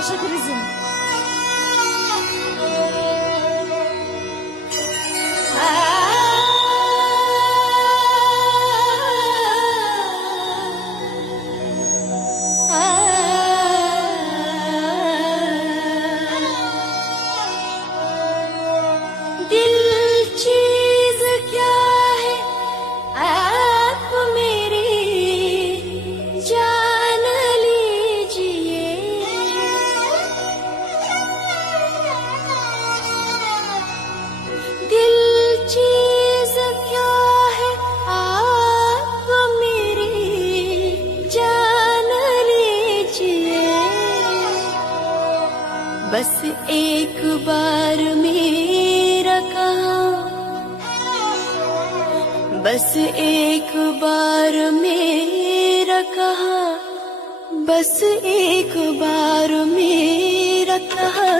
Teşekkür ederim. दिल चीज क्या है आप मेरी जान लीजिए। दिल चीज क्या है आप मेरी जान लीजिए। बस एक बार मेरा कहा, बस एक बार मेरा कहा, बस एक बार मेरा कहा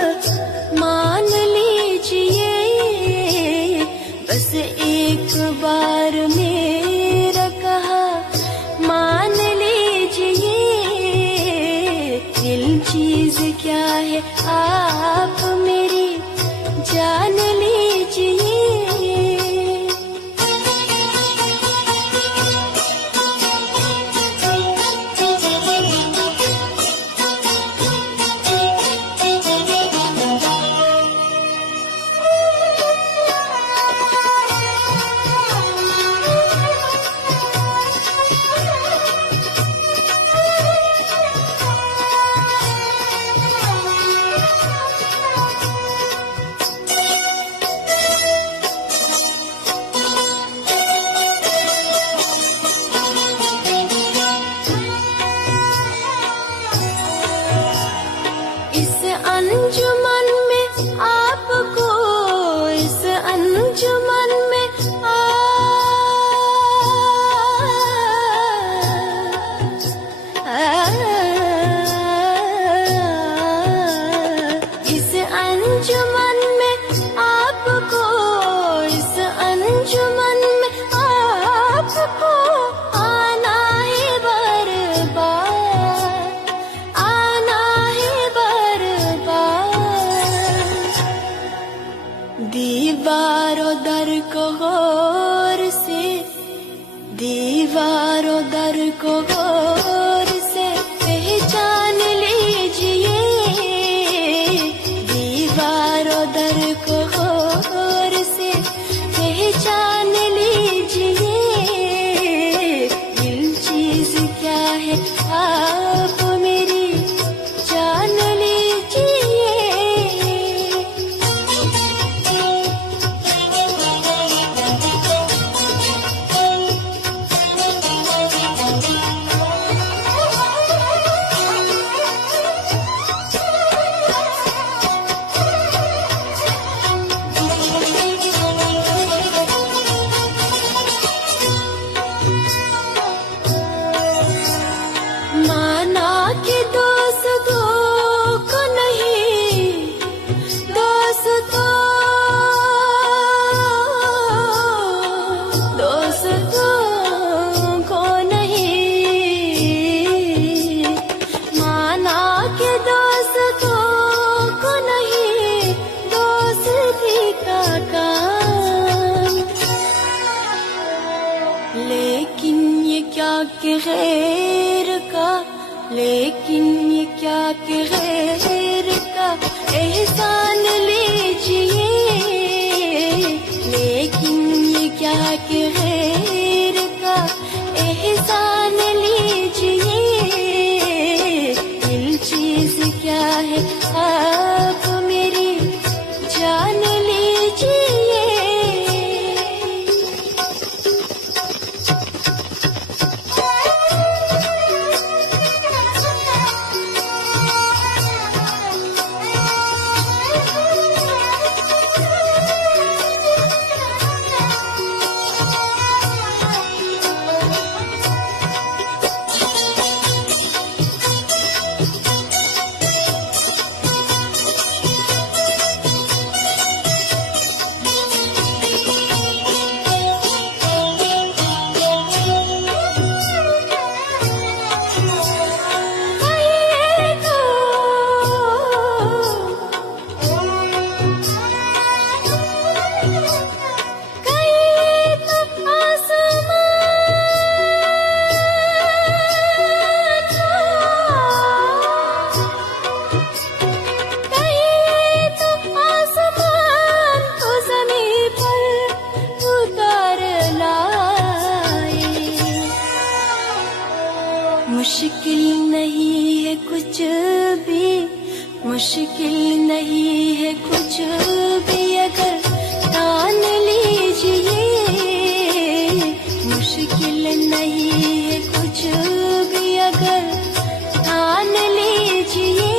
मान लीजिए। बस एक बार मेरा कहा मान लीजिए। दिल चीज क्या है आप मेरी जान लीजिए। इस अंजुमन में आपको, इस अंजुमन में इस अंजुमन में आपको, इस अंजुमन में आपको आना है बरबार, आना है बरबार। दीवारों दर को गौर से, दीवारों दर को गौर से पहचान लीजिए। दीवारों दर को गौर से पहचान लीजिए। दिल चीज क्या है आप मेरी जान लीजिए। माना कि दोस्तों को नहीं, दोस्तों को नहीं। माना कि दोस्तों को नहीं, दोस्ती का काम। लेकिन ये क्या कि गैर का, लेकिन ये क्या कि गैर का एहसान लीजिए। लेकिन ये क्या कि गैर का एहसान लीजिए। दिल चीज क्या है आप मेरी जान लीजिए। नहीं है कुछ भी, मुश्किल नहीं है कुछ भी, अगर ठान लीजिए। मुश्किल नहीं है कुछ भी, अगर ठान लीजिए।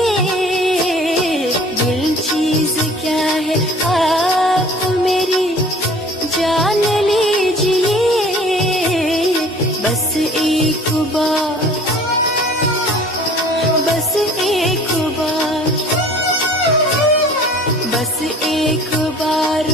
दिल चीज क्या है आप मेरी जान लीजिए। बस एक बार, बस एक बार, बस एक बार